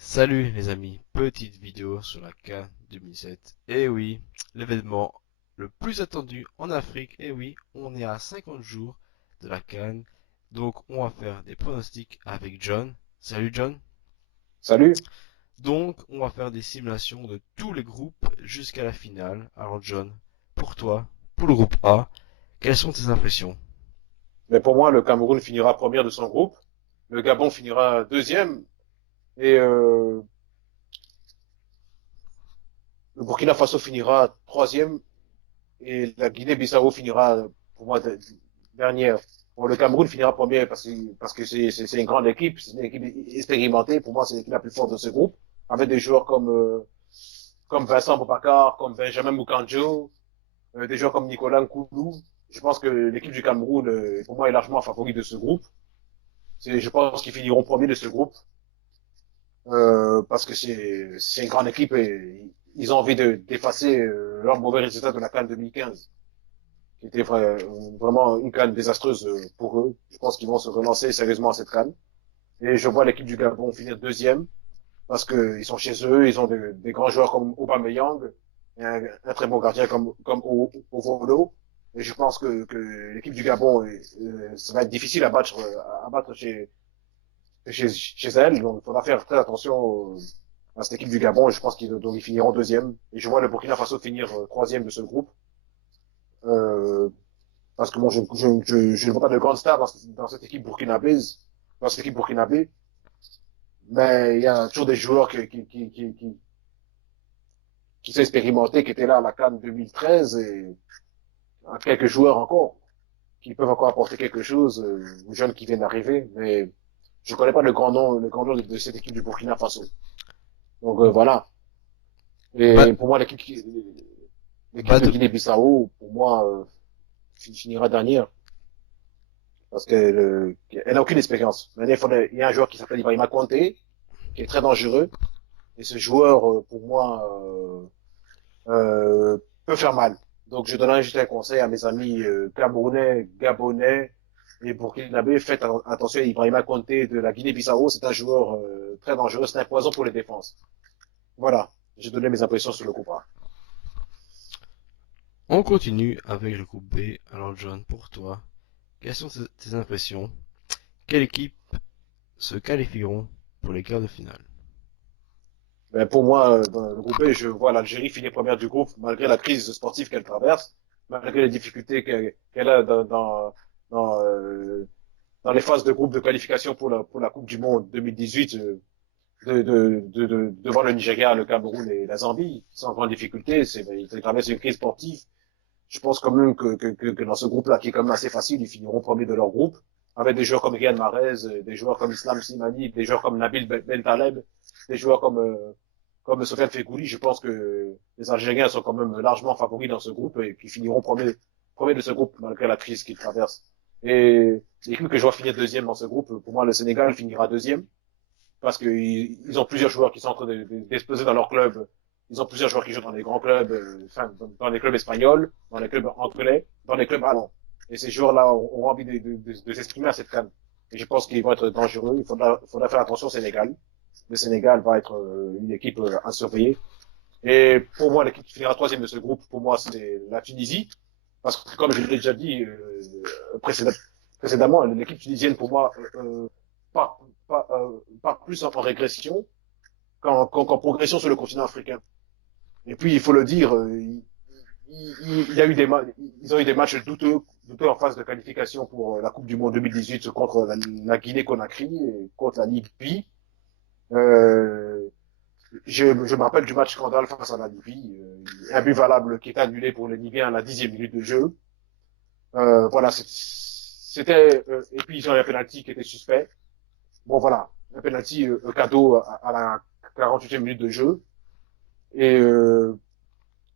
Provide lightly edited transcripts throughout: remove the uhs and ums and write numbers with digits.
Salut les amis, petite vidéo sur la CAN 2007. Eh oui, l'événement le plus attendu en Afrique. Eh oui, on est à 50 jours de la CAN. Donc on va faire des pronostics avec John. Salut John. Salut. Donc on va faire des simulations de tous les groupes jusqu'à la finale. Alors John, pour toi, pour le groupe A, quelles sont tes impressions? Mais pour moi, le Cameroun finira premier de son groupe. Le Gabon finira deuxième. Et le Burkina Faso finira troisième. Et la Guinée-Bissau finira, pour moi, dernière. Bon, le Cameroun finira premier parce que c'est une grande équipe. C'est une équipe expérimentée. Pour moi, c'est l'équipe la plus forte de ce groupe. Avec des joueurs comme Vincent Boubacar, comme Benjamin Mukanjo, des joueurs comme Nicolas Nkoulou. Je pense que l'équipe du Cameroun, pour moi, est largement favori de ce groupe. Je pense qu'ils finiront premiers de ce groupe parce que c'est une grande équipe et ils ont envie d'effacer leur mauvais résultat de la CAN 2015, qui était vraiment une CAN désastreuse pour eux. Je pense qu'ils vont se relancer sérieusement à cette CAN. Et je vois l'équipe du Gabon finir deuxième parce que ils sont chez eux, ils ont des grands joueurs comme Aubameyang, et un très bon gardien comme Ovolo. Et je pense que l'équipe du Gabon, ça va être difficile à battre chez elle. Donc, il faudra faire très attention à cette équipe du Gabon. Et je pense qu'ils finiront deuxième. Et je vois le Burkina Faso finir troisième de ce groupe. Euh, parce que bon, je ne vois pas de grande star dans cette équipe burkinabèse, dans cette équipe burkinabé. Mais il y a toujours des joueurs qui sont expérimentés, qui étaient là à la CAN 2013 et quelques joueurs encore qui peuvent encore apporter quelque chose aux jeunes qui viennent d'arriver. Mais je ne connais pas le grand nom de cette équipe du Burkina Faso. Donc voilà. Bah, Et pour moi, l'équipe bah de de- Guinée-Bissau, pour moi, finira dernière parce elle n'a aucune expérience. Maintenant, il y a un joueur qui s'appelle Ibrahima Konté, qui est très dangereux. Et ce joueur, pour moi, peut faire mal. Donc, je donnerais juste un conseil à mes amis camerounais, gabonais et burkinabés. Faites attention à Ibrahima Konté de la Guinée-Bissau. C'est un joueur très dangereux. C'est un poison pour les défenses. Voilà. J'ai donné mes impressions sur le coup. on continue avec le groupe B. Alors John, pour toi, quelles sont tes impressions? Quelle équipe se qualifieront pour les quarts de finale? Ben, pour moi, dans le groupe B, je vois l'Algérie finir première du groupe, malgré la crise sportive qu'elle traverse, malgré les difficultés qu'elle a dans, euh, dans les phases de groupe de qualification pour la Coupe du Monde 2018, devant le Nigeria, le Cameroun et la Zambie, sans grande difficulté. Ils traversent une crise sportive. Je pense quand même que dans ce groupe-là, qui est quand même assez facile, ils finiront premiers de leur groupe, avec des joueurs comme Riyad Mahrez, des joueurs comme Islam Slimani, des joueurs comme Nabil Bentaleb, des joueurs comme Sofiane Feghouli. Je pense que les Algériens sont quand même largement favoris dans ce groupe et qui finiront premiers de ce groupe, malgré la crise qu'ils traversent. Et l'équipe que je vois finir deuxième dans ce groupe, pour moi, le Sénégal finira deuxième parce qu'ils ont plusieurs joueurs qui sont en train d'exploser dans leur club. Ils ont plusieurs joueurs qui jouent dans des grands clubs, enfin, dans les clubs espagnols, dans les clubs anglais, dans les clubs allemands. Et ces joueurs-là ont envie de s'exprimer à cette CAN. Et je pense qu'ils vont être dangereux. Faudra faire attention au Sénégal. Le Sénégal va être une équipe à surveiller. Et pour moi, l'équipe qui finira troisième de ce groupe, pour moi, c'est la Tunisie. Parce que, comme je l'ai déjà dit précédemment, précédemment, l'équipe tunisienne, pour moi, part, part plus en régression qu'en progression sur le continent africain. Et puis, il faut le dire, il y a eu ils ont eu des matchs douteux en phase de qualification pour la Coupe du Monde 2018 contre la Guinée-Conakry et contre la Libye. Euh, je me rappelle du match scandale face à la Libye, un but valable qui est annulé pour les Libyens à la 10e minute de jeu. Voilà, c'était et puis ils ont eu un penalty qui était suspect. Bon voilà, un penalty cadeau à la 48e minute de jeu et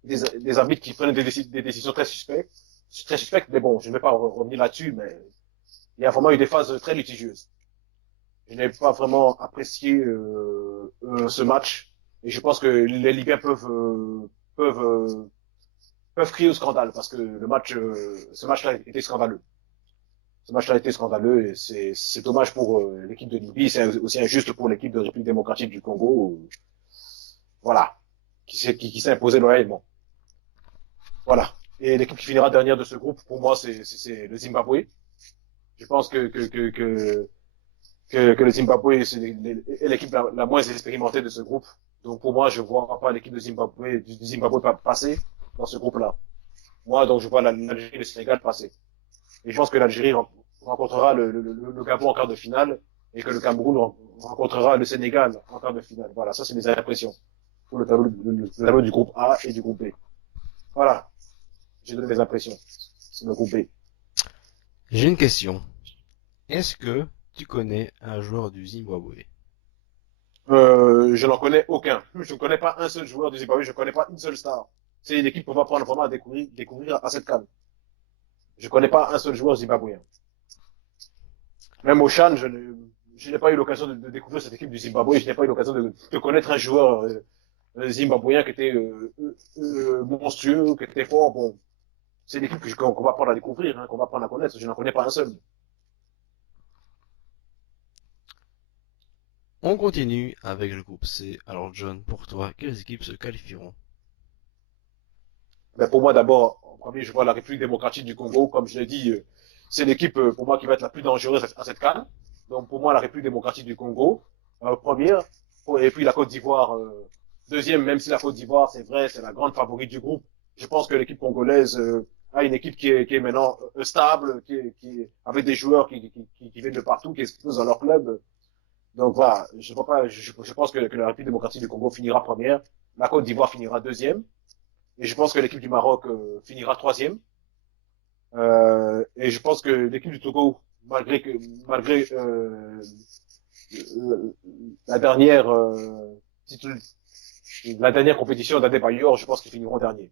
des arbitres qui prennent des décisions très suspectes. Mais bon, je ne vais pas revenir là-dessus, mais il y a vraiment eu des phases très litigieuses. Je n'ai pas vraiment apprécié ce match et je pense que les Libyens peuvent peuvent crier au scandale parce que ce match-là était scandaleux. Ce match a été scandaleux et c'est dommage pour l'équipe de Libye, c'est aussi injuste pour l'équipe de République démocratique du Congo, voilà, qui s'est imposée loyalement. Voilà. Et l'équipe qui finira dernière de ce groupe, pour moi, c'est le Zimbabwe. Je pense que le Zimbabwe est l'équipe la moins expérimentée de ce groupe. Donc pour moi, je vois pas l'équipe de Zimbabwe, du Zimbabwe passer dans ce groupe-là. Moi, donc je vois l'Algérie et le Sénégal passer. Et je pense que l'Algérie rencontrera le Gabon en quart de finale et que le Cameroun rencontrera le Sénégal en quart de finale. Voilà, ça c'est mes impressions pour le tableau du groupe A et du groupe B. Voilà, j'ai donné mes impressions. C'est le groupe B. J'ai une question. Est-ce que tu connais un joueur du Zimbabwe? Je n'en connais aucun. Je ne connais pas un seul joueur du Zimbabwe, je ne connais pas une seule star. C'est une équipe qu'on va prendre vraiment à découvrir à cette CAN. Je ne connais pas un seul joueur zimbabwéen. Même au Chan, je n'ai pas eu l'occasion de découvrir cette équipe du Zimbabwe, je n'ai pas eu l'occasion de connaître un joueur zimbabwéen qui était monstrueux, qui était fort. Bon, c'est l'équipe qu'on va prendre à découvrir, hein, qu'on va prendre à connaître. Je n'en connais pas un seul. On continue avec le groupe C. Alors John, pour toi, quelles équipes se qualifieront? Ben, pour moi, d'abord, en premier, je vois la République démocratique du Congo. Comme je l'ai dit, c'est l'équipe, pour moi, qui va être la plus dangereuse à cette CAN. Donc, pour moi, la République démocratique du Congo, première. Et puis, la Côte d'Ivoire, deuxième, même si la Côte d'Ivoire, c'est vrai, c'est la grande favorite du groupe. Je pense que l'équipe congolaise a une équipe qui est maintenant stable, avec des joueurs qui viennent de partout, qui explosent dans leur club. Donc, voilà, je vois pas, je pense que la République démocratique du Congo finira première. La Côte d'Ivoire finira deuxième. Et je pense que l'équipe du Maroc finira troisième. Et je pense que l'équipe du Togo, malgré la dernière titre, la dernière compétition d'Adebayor, je pense qu'ils finiront dernier.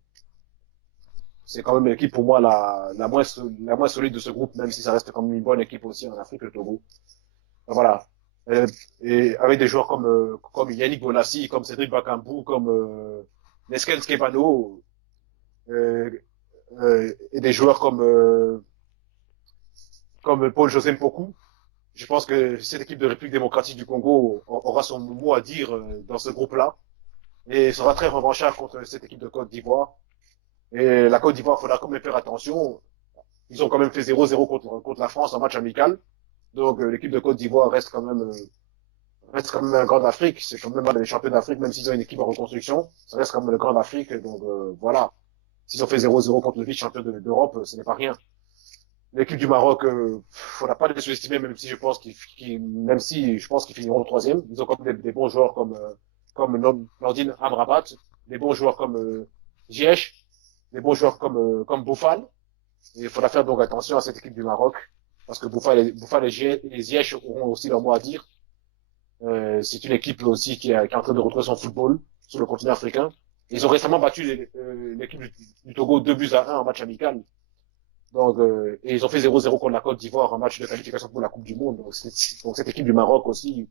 C'est quand même l'équipe pour moi la moins solide de ce groupe, même si ça reste quand même une bonne équipe aussi en Afrique, le Togo. Voilà. Euh, et avec des joueurs comme Yannick Bolasie, comme Cédric Bakambu, comme Nesken Skebano, euh, et des joueurs comme Paul-José Mpoku. Je pense que cette équipe de République démocratique du Congo aura son mot à dire dans ce groupe-là et sera très revanchard contre cette équipe de Côte d'Ivoire. Et la Côte d'Ivoire, il faudra quand même faire attention. Ils ont quand même fait 0-0 contre la France en match amical. Donc l'équipe de Côte d'Ivoire reste quand même un grand d'Afrique. C'est quand même un des champions d'Afrique, même s'ils ont une équipe en reconstruction. Ça reste quand même le grand d'Afrique. Donc voilà. S'ils ont fait 0-0 contre le vice-champion d'Europe, ce n'est pas rien. L'équipe du Maroc, faudra pas les sous-estimer, même si je pense même si je pense qu'ils finiront troisième. Ils ont quand même des bons joueurs comme Nordine Amrabat, des bons joueurs comme Ziyech, des bons joueurs comme Boufal. Et il faudra faire donc attention à cette équipe du Maroc, parce que Boufal et Ziyech auront aussi leur mot à dire. C'est une équipe aussi qui est en train de retrouver son football sur le continent africain. Ils ont récemment battu l'équipe du Togo 2-1 en match amical. Donc, et ils ont fait 0-0 contre la Côte d'Ivoire en match de qualification pour la Coupe du Monde. Donc, cette équipe du Maroc aussi, il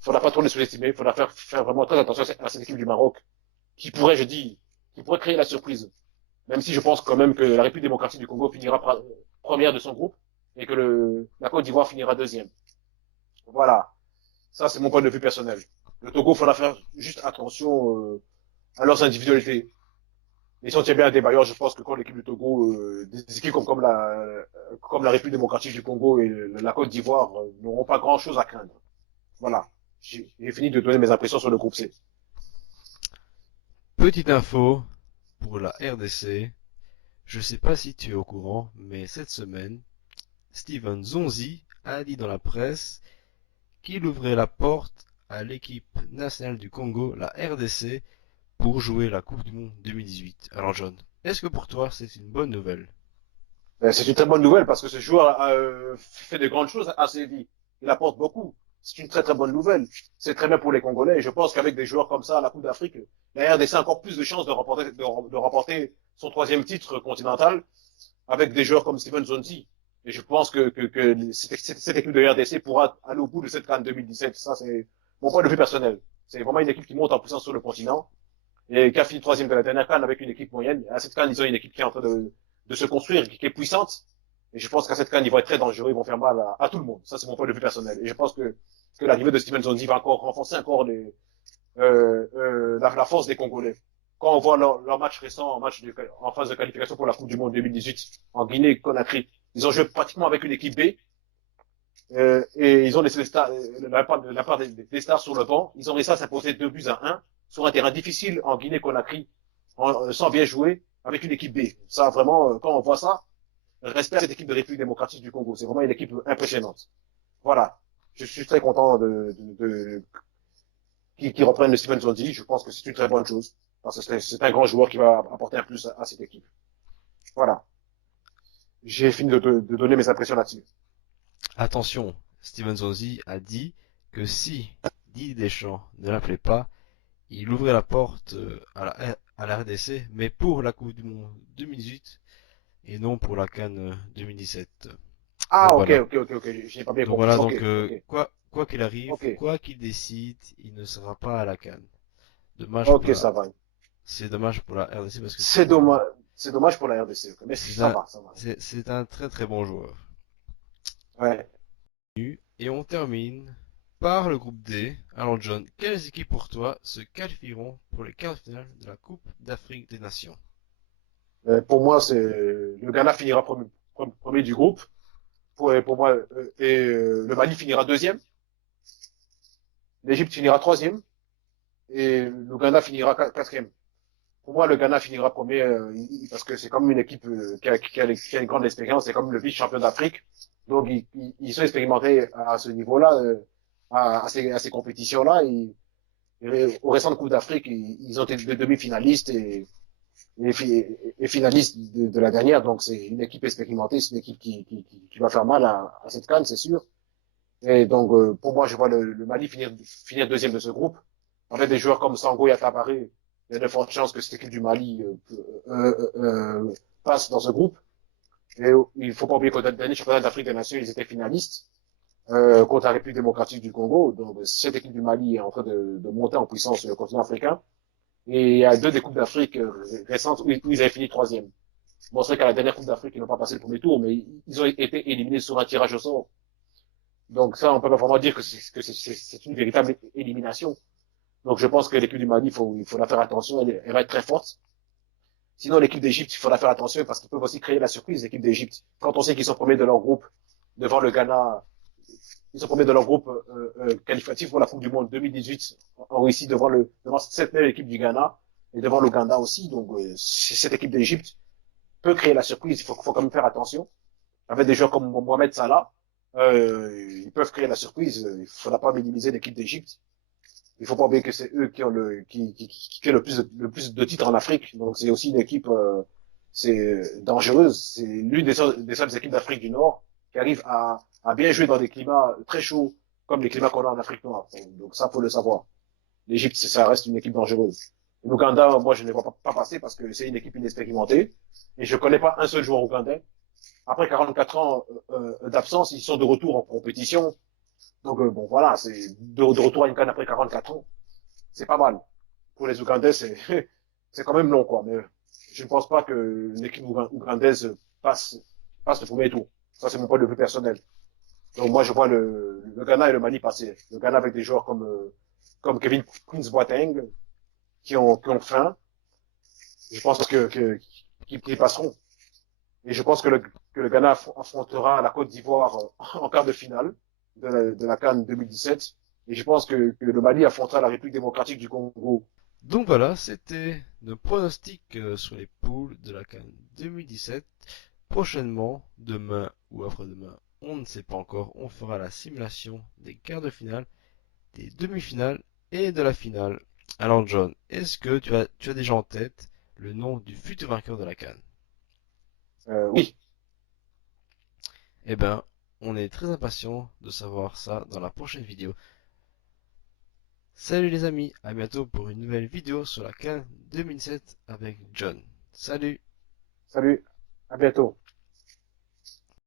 faudra pas trop les sous-estimer. Il faudra faire vraiment très attention à cette équipe du Maroc, qui pourrait créer la surprise. Même si je pense quand même que la République démocratique du Congo finira première de son groupe et que la Côte d'Ivoire finira deuxième. Voilà. Ça, c'est mon point de vue personnel. Le Togo, il faudra faire juste attention à leurs individualités. Et si on tient bien à Adebayor, je pense que quand l'équipe du Togo, des équipes comme la République démocratique du Congo et la Côte d'Ivoire n'auront pas grand-chose à craindre. Voilà. J'ai fini de donner mes impressions sur le groupe C. Petite info pour la RDC. Je sais pas si tu es au courant, mais cette semaine, Steven Zonzi a dit dans la presse qu'il ouvrait la porte à l'équipe nationale du Congo, la RDC, pour jouer la Coupe du Monde 2018. Alors John, est-ce que pour toi c'est une bonne nouvelle? C'est une très bonne nouvelle parce que ce joueur a fait de grandes choses à Séville. Il apporte beaucoup. C'est une très très bonne nouvelle. C'est très bien pour les Congolais. Et je pense qu'avec des joueurs comme ça à la Coupe d'Afrique, la RDC a encore plus de chances de remporter son troisième titre continental avec des joueurs comme Steven Zonzi. Et je pense que cette équipe de RDC pourra aller au bout de cette CAN 2017. Ça, c'est mon point de vue personnel. C'est vraiment une équipe qui monte en puissance sur le continent et qui a fini troisième de la dernière CAN avec une équipe moyenne. À cette CAN, ils ont une équipe qui est en train de se construire, qui est puissante. Et je pense qu'à cette CAN, ils vont être très dangereux, ils vont faire mal à tout le monde. Ça, c'est mon point de vue personnel. Et je pense que l'arrivée de Steven Zonzi va encore renforcer encore la force des Congolais. Quand on voit leur match récent, en phase de qualification pour la Coupe du Monde 2018 en Guinée-Conakry, ils ont joué pratiquement avec une équipe B. Et ils ont laissé la part des stars sur le banc. Ils ont réussi à s'imposer 2 buts à 1 sur un terrain difficile en Guinée-Conakry, sans bien jouer, avec une équipe B. Ça, vraiment, quand on voit ça, respect à cette équipe de République démocratique du Congo. C'est vraiment une équipe impressionnante. Voilà. Je suis très content qui reprennent le Steven Zonzi. Je pense que c'est une très bonne chose. Parce que c'est un grand joueur qui va apporter un plus à cette équipe. Voilà. J'ai fini de donner mes impressions là-dessus. Attention, Steven Zonzi a dit que si Didier Deschamps ne l'appelait pas, il ouvrait la porte à la RDC, mais pour la Coupe du Monde 2018 et non pour la CAN 2017. Donc Ah, ok, voilà. ok, ok, ok. J'ai pas bien Donc compris. voilà, Ok, donc ok, quoi qu'il arrive, ok. quoi qu'il décide, il ne sera pas à la CAN. Dommage pour Ok, la, ça va. c'est dommage pour la RDC parce que C'est dommage. C'est dommage pour la RDC. Okay. Mais c'est ça un, va, ça va. c'est un très très bon joueur. Ouais. Et on termine par le groupe D. Alors John, quelles équipes pour toi se qualifieront pour les quarts de finale de la Coupe d'Afrique des Nations? Pour moi, c'est le Ghana finira premier du groupe. Pour moi, le Mali finira deuxième. L'Égypte finira troisième. Et le Ghana finira quatrième. Pour moi, le Ghana finira premier parce que c'est comme une équipe qui a une grande expérience. C'est comme le vice-champion d'Afrique. Donc, ils sont expérimentés à ce niveau-là, à ces compétitions-là. Au récent Coupe d'Afrique, ils ont été demi-finalistes et finalistes de la dernière. Donc, c'est une équipe expérimentée. C'est une équipe qui va faire mal à cette CAN, c'est sûr. Et donc, pour moi, je vois le Mali finir deuxième de ce groupe. Avec des joueurs comme Sango et Tabaré, il y a de fortes chances que cette équipe du Mali passe dans ce groupe. Et il faut pas oublier qu'au dernier championnat d'Afrique des Nations, ils étaient finalistes contre la République démocratique du Congo. Donc, cette équipe du Mali est en train de monter en puissance sur le continent africain. Et il y a deux des Coupes d'Afrique récentes où ils avaient fini troisième. Bon, c'est vrai qu'à la dernière Coupe d'Afrique, ils n'ont pas passé le premier tour, mais ils ont été éliminés sur un tirage au sort. Donc ça, on peut pas vraiment dire que c'est une véritable élimination. Donc je pense que l'équipe du Mali, il faut la faire attention, elle va être très forte. Sinon, l'équipe d'Égypte, il faut la faire attention parce qu'ils peuvent aussi créer la surprise, l'équipe d'Égypte. Quand on sait qu'ils sont premiers de leur groupe devant le Ghana, ils sont premiers de leur groupe qualificatif pour la Coupe du Monde 2018 en Russie devant cette même équipe du Ghana et devant l'Ouganda aussi. Donc cette équipe d'Égypte peut créer la surprise. Faut quand même faire attention. Avec des joueurs comme Mohamed Salah, ils peuvent créer la surprise. Il ne faudra pas minimiser l'équipe d'Égypte. Il faut pas oublier que c'est eux qui ont le plus de titres en Afrique. Donc c'est aussi une équipe c'est dangereuse. C'est l'une des seules équipes d'Afrique du Nord qui arrive à bien jouer dans des climats très chauds comme les climats qu'on a en Afrique noire. Donc ça, faut le savoir. L'Égypte, ça reste une équipe dangereuse. L'Ouganda, moi, je ne les vois pas passer parce que c'est une équipe inexpérimentée. Et je connais pas un seul joueur ougandais. Après 44 ans d'absence, ils sont de retour en compétition. Donc bon, voilà, c'est de retour à une canne après 44 ans. C'est pas mal. Pour les Ougandais, c'est c'est quand même long, quoi. Mais je ne pense pas que l'équipe ougandaise passe le premier tour. Ça, c'est mon point de vue personnel. Donc moi, je vois le Ghana et le Mali passer. Le Ghana avec des joueurs comme Kevin Prince Boateng qui ont faim. Je pense qu'ils passeront. Et je pense que le Ghana affrontera la Côte d'Ivoire en quart de finale de la CAN 2017. Et je pense que le Mali affrontera la République démocratique du Congo. Donc voilà, c'était nos pronostics sur les poules de la CAN 2017. Prochainement, demain ou après-demain, on ne sait pas encore, on fera la simulation des quarts de finale, des demi-finales et de la finale. Alors John, est-ce que tu as déjà en tête le nom du futur vainqueur de la CAN? Oui, Eh ben, on est très impatient de savoir ça dans la prochaine vidéo. Salut les amis, à bientôt pour une nouvelle vidéo sur la CAN 2007 avec John. Salut! salut, à bientôt.